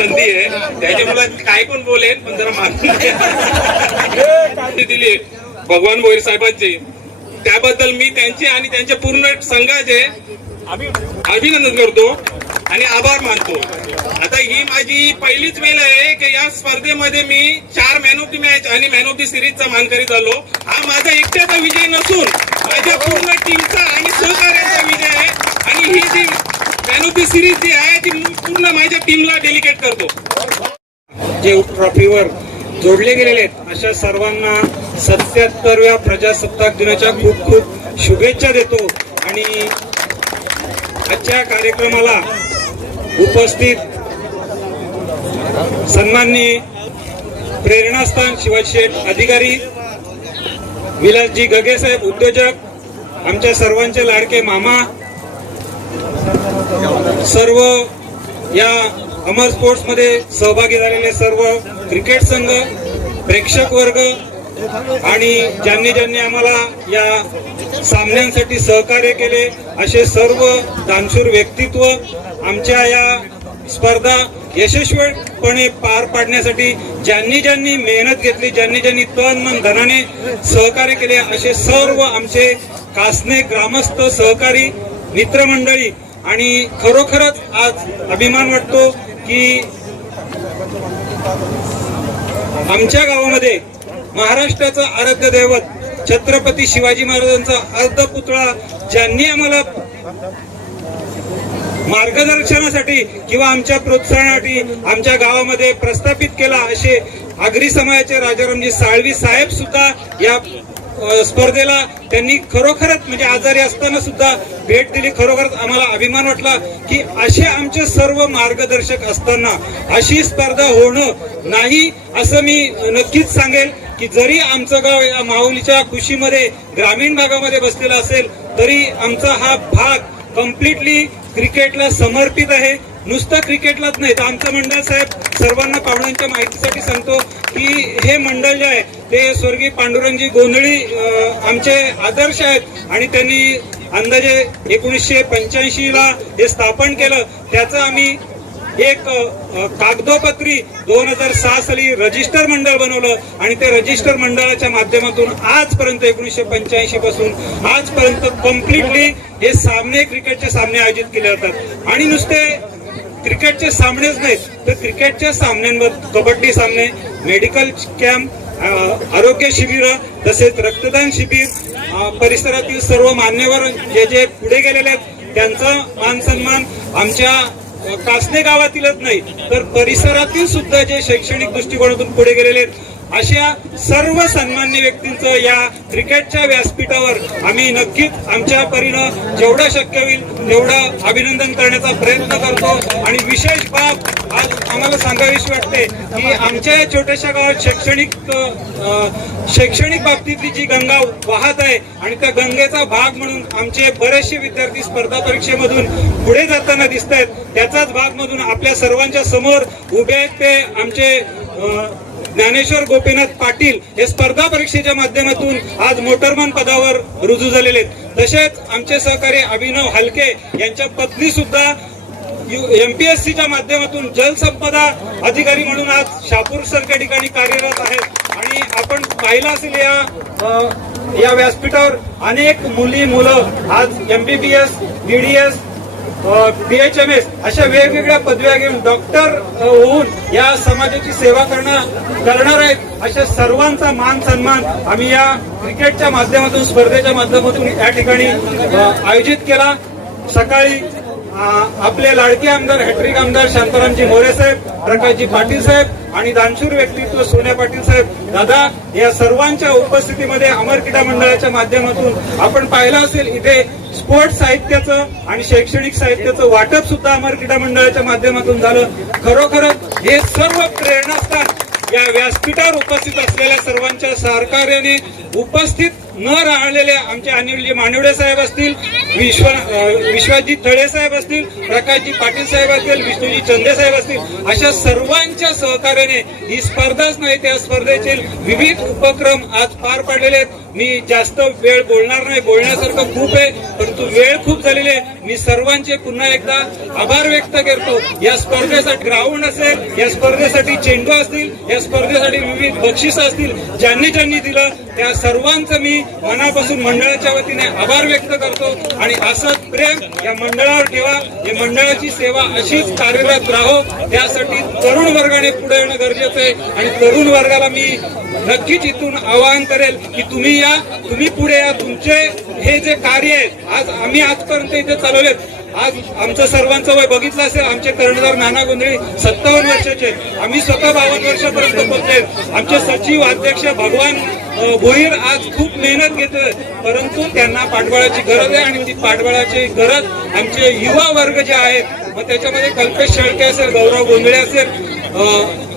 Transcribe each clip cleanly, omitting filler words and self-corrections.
संधी आहे, त्याच्यामुळे काय पण बोलेन, पण जरा मागणी दिली भगवान भोईर साहेबांची, त्याबद्दल मी त्यांचे आणि त्यांच्या पूर्ण संघाचे अभिनंदन करतो आणि आभार मानतो. आता ही माझी पहिलीच वेळ आहे की या स्पर्धेमध्ये मी 4 मॅन ऑफ द मॅच आणि मॅन ऑफ द सिरीजचा मानकरी झालो. हा माझा एकट्याचा विजय नसून माझ्या पूर्ण टीमचा आणि सहकार्याचा विजय आहे आणि ही जी मॅन ऑफ द सिरीज जी आहे ती पूर्ण माझ्या टीमला डेलिकेट करतो. जे ट्रॉफीवर जोडले गेलेले आहेत अशा सर्वांना 77व्या प्रजासत्ताक दिनाच्या खूप खूप शुभेच्छा देतो. आणि आजच्या कार्यक्रमाला उपस्थित सन्माननीय प्रेरणास्थान शिवाजी शेठ अधिकारी, विलासजी गगे साहेब उद्योजक, आमच्या सर्वांचे लाडके मामा, सर्व या अमर स्पोर्ट्स मध्ये सहभागी झालेले सर्व क्रिकेट संघ, प्रेक्षक वर्ग आणि ज्यांनी आम्हाला या सामन्यांसाठी सहकार्य केले असे सर्व दानशूर व्यक्तित्व, आमच्या या स्पर्धा यशस्वीपणे पार पाडण्यासाठी ज्यांनी मेहनत घेतली, ज्यांनी तन मन धनाने सहकार्य केले असे सर्व आमचे कासने ग्रामस्थ, सहकारी, मित्रमंडळी. आणि खरोखरच आज अभिमान वाटतो की आमच्या गावामध्ये महाराष्ट्राचं आराध्य दैवत छत्रपती शिवाजी महाराजांचा अर्धपुतळा ज्यांनी आम्हाला मार्गदर्शनासाठी किंवा आमच्या प्रोत्साहनासाठी आमच्या गावामध्ये प्रस्थापित केला असे आगरी समाजाचे राजारामजी साळवी साहेब सुद्धा या स्पर्धेला त्यांनी खरोखरच म्हणजे आजारी असताना सुद्धा भेट दिली. खरोखरच आम्हाला अभिमान वाटला की असे आमचे सर्व मार्गदर्शक असताना अशी स्पर्धा होणं नाही असं मी नक्कीच सांगेल की जरी आमचं गाव या माऊलीच्या खुशीमध्ये ग्रामीण भागामध्ये बसलेला असेल तरी आमचा हा भाग कम्प्लिटली क्रिकेटला समर्पित आहे. नुसतं क्रिकेटलाच नाही तर आमचं मंडळ साहेब, सर्वांना पाहुण्यांच्या माहितीसाठी सांगतो की हे मंडळ जे आहे ते स्वर्गीय पांडुरंगजी गोंधळी आमचे आदर्श आहेत आणि त्यांनी अंदाजे 1985ला हे स्थापन केलं. त्याचं आम्ही एक कागदोपत्री 2006 साली रजिस्टर मंडळ बनवलं आणि ते रजिस्टर मंडळाच्या माध्यमातून आजपर्यंत 1985 पासून आजपर्यंत कम्प्लिटली हे सामने, क्रिकेटचे सामने आयोजित केले जातात. आणि नुसते क्रिकेटचे सामनेच नाहीत तर क्रिकेटच्या सामन्यांवर कबड्डी सामने, मेडिकल कॅम्प, आरोग्य शिबिर, तसेच रक्तदान शिबिर, परिसरातील सर्व मान्यवर जे पुढे गेलेले आहेत त्यांचा मान सन्मान आमच्या कासने गावातीलच नाही तर परिसरातील सुद्धा जे शैक्षणिक दृष्टिकोनातून पुढे गेलेले आहेत अशा सर्व सन्मान्य व्यक्तींचं या क्रिकेटच्या व्यासपीठावर आम्ही नक्कीच आमच्या परीनं जेवढं शक्य होईल तेवढं अभिनंदन करण्याचा प्रयत्न करतो. आणि विशेष बाब आज आम्हाला सांगावीशी वाटते की आमच्या या छोट्याशा गावात शैक्षणिक बाबतीतली जी गंगा वाहत आहे आणि त्या गंगेचा भाग म्हणून आमचे बरेचसे विद्यार्थी स्पर्धा परीक्षेमधून पुढे जाताना दिसत आहेत. त्याचाच भाग म्हणून आपल्या सर्वांच्या समोर उभे आहेत ते आमचे ज्ञानेश्वर गोपीनाथ पाटील हे स्पर्धा परीक्षेच्या माध्यमातून आज मोटरमन पदावर रुजू झालेले आहेत. तसेच आमचे सहकारी अभिनव हलके यांच्या पत्नी सुद्धा MPSCच्या माध्यमातून जलसंपदा अधिकारी म्हणून आज शहापूर सारख्या ठिकाणी कार्यरत आहेत. आणि आपण पाहिलं असेल या व्यासपीठावर अनेक मुलं आज MBBS, DDS, BHMS अशा वेगवेगळ्या पदव्या घेऊन डॉक्टर होऊन या समाजाची सेवा करणार आहेत. अशा सर्वांचा मान सन्मान आम्ही या क्रिकेटच्या माध्यमातून, स्पर्धेच्या माध्यमातून या ठिकाणी आयोजित केला. सकाळी आपले लाडके आमदार, हॅट्रिक आमदार शांतारामजी मोरे साहेब, प्रकाशजी पाटील साहेब आणि दानशूर व्यक्तित्व सोन्या पाटील साहेब दादा या सर्वांच्या उपस्थितीमध्ये अमर क्रीडा मंडळाच्या माध्यमातून आपण पाहिलं असेल इथे स्पोर्ट्स साहित्याचं आणि शैक्षणिक साहित्याचं वाटप सुद्धा अमर क्रीडा मंडळाच्या माध्यमातून झालं. खरोखरच हे सर्व प्रेरणास्थान या व्यासपीठावर उपस्थित असलेल्या सर्वांच्या सहकार्याने उपस्थित न राहिलेले आमचे अनिलजी मानवडे साहेब असतील, विश्वासजी थळे साहेब असतील, प्रकाशजी पाटील साहेब असतील, विष्णूजी चंदे साहेब असतील अशा सर्वांच्या सहकार्याने ही स्पर्धाच नाही त्या स्पर्धेचे विविध उपक्रम आज पार पाडलेले आहेत. मी जास्त वेळ बोलणार नाही, बोलण्यासारखं खूप आहे, परंतु वेळ खूप झालेली आहे. मी सर्वांचे पुन्हा एकदा आभार व्यक्त करतो. या स्पर्धेसाठी ग्राउंड असेल, या स्पर्धेसाठी चेंडू असतील, या स्पर्धेसाठी विविध बक्षिसं असतील, ज्यांनी ज्यांनी दिलं त्या सर्वांचं मी मनापासून मंडळाच्या वतीने आभार व्यक्त करतो. आणि असंच प्रेम या मंडळावर ठेवा. या मंडळाची सेवा अशीच कार्यरत राहो, त्यासाठी तरुण वर्गाने पुढे येणं गरजेचं आहे. आणि तरुण वर्गाला मी नक्कीच इथून आवाहन करेल की तुम्ही या, तुम्ही पुढे या. तुमचे हे जे कार्य आहे, आज आम्ही आजपर्यंत इथे चालवलेत. आज आमचं सर्वांचं वय बघितलं असेल, आमचे कर्णधार नाना गोंधळी 57 वर्षाचे, आम्ही स्वतः 52 वर्षापर्यंत पोहोचले. आमचे सचिव अध्यक्ष भगवान भोईर आज खूप मेहनत घेतोय, परंतु त्यांना पाठबळाची गरज आहे. आणि ती पाठबळाची गरज आमचे युवा वर्ग जे आहेत, मग त्याच्यामध्ये कल्पेश शेळके असेल, गौरव गोंधळे असेल,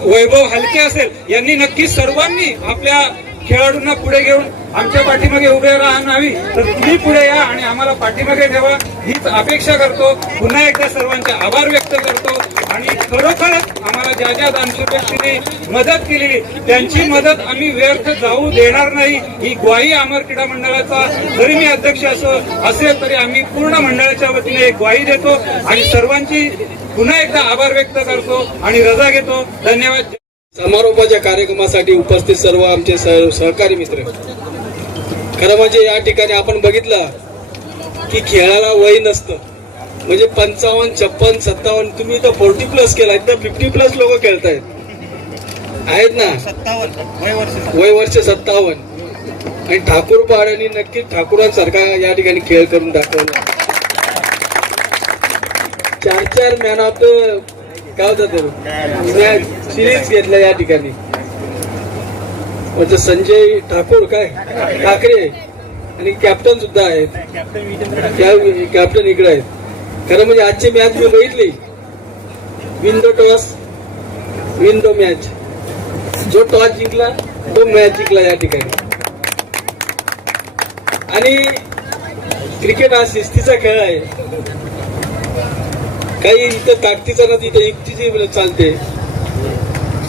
वैभव हलके असेल, यांनी नक्की सर्वांनी आपल्या खेळाडूंना पुढे घेऊन आमच्या पाठीमागे उभे राहावी. तर तुम्ही पुढे या आणि आम्हाला पाठीमागे ठेवा, हीच अपेक्षा करतो. पुन्हा एकदा सर्वांचे आभार व्यक्त करतो. आणि खरोखरच आम्हाला ज्या ज्या दानशूरपेक्षीने मदत केली, त्यांची मदत आम्ही व्यर्थ जाऊ देणार नाही, ही ग्वाही अमर क्रीडा मंडळाचा, जरी मी अध्यक्ष असेल तरी आम्ही पूर्ण मंडळाच्या वतीने एक ग्वाही देतो. आणि सर्वांची पुन्हा एकदा आभार व्यक्त करतो आणि रजा घेतो. धन्यवाद. समारोपाच्या कार्यक्रमासाठी उपस्थित सर्व आमचे सहकारी मित्र, खरं म्हणजे या ठिकाणी आपण बघितलं की खेळाला वय नसतं. म्हणजे 55, 56, 57, तुम्ही तर 40+ केला, तर 50+ लोक खेळतायत आहेत ना. वय वर्ष 57. आणि ठाकूर पहाडांनी नक्कीच ठाकूरांसारखा या ठिकाणी खेळ करून दाखवला. 4 मॅन ऑफ द काय होता सिरीज घेतला या ठिकाणी. म्हणजे संजय ठाकूर ठाकरे आणि कॅप्टन सुद्धा आहेत, कॅप्टन इकडे आहेत. खरं म्हणजे आजची मॅच मी बघितली, win the toss win the match. जो टॉस जिंकला तो मॅच जिंकला या ठिकाणी. आणि क्रिकेट हा शिस्तीचा खेळ आहे. काही इथं ताकदीचा नाही, इथं युक्तीची चालते.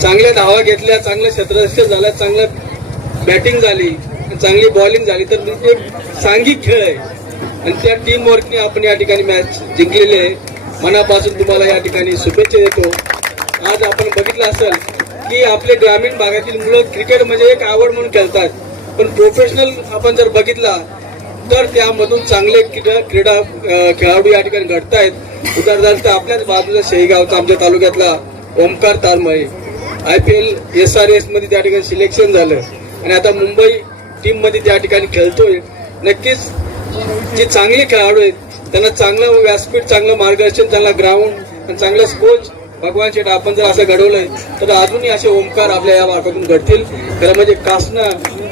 चांगल्या धावा घेतल्या, चांगलं क्षेत्ररक्षण झालं, चांगलं बॅटिंग झाली, चांगली बॉलिंग झाली, तर एक सांघिक खेळ आहे. आणि त्या टीम वर्कने आपण या ठिकाणी मॅच जिंकलेली आहे. मनापासून तुम्हाला या ठिकाणी शुभेच्छा देतो. आज आपण बघितलं असेल की आपले ग्रामीण भागातील मुलं क्रिकेट म्हणजे एक आवड म्हणून खेळतात, पण प्रोफेशनल आपण जर बघितला तर त्यामधून चांगले क्रीडा खेळाडू या ठिकाणी घडतायत. उदाहरणार्थ आपल्याच बाजूला शेगावचा आमच्या तालुक्यातला ओमकार तारमळे IPL SRS मध्ये त्या ठिकाणी सिलेक्शन झालं आणि आता मुंबई टीम मध्ये त्या ठिकाणी खेळतोय. नक्कीच जे चांगले खेळाडू आहेत त्यांना चांगलं व्यासपीठ, चांगलं मार्गदर्शन, चांगला ग्राउंड आणि चांगलं कोच भगवान शेठ आपण जर असं घडवलंय तर अजूनही असे ओमकार आपल्या या भागातून घडतील. खरं म्हणजे कासना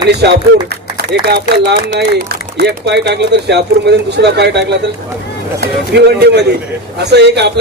आणि शहापूर एक आपला लांब नाही, एक पाय टाकला तर शहापूर मध्ये, दुसरा पाय टाकला तर भिवंडीमध्ये, असं एक आपलं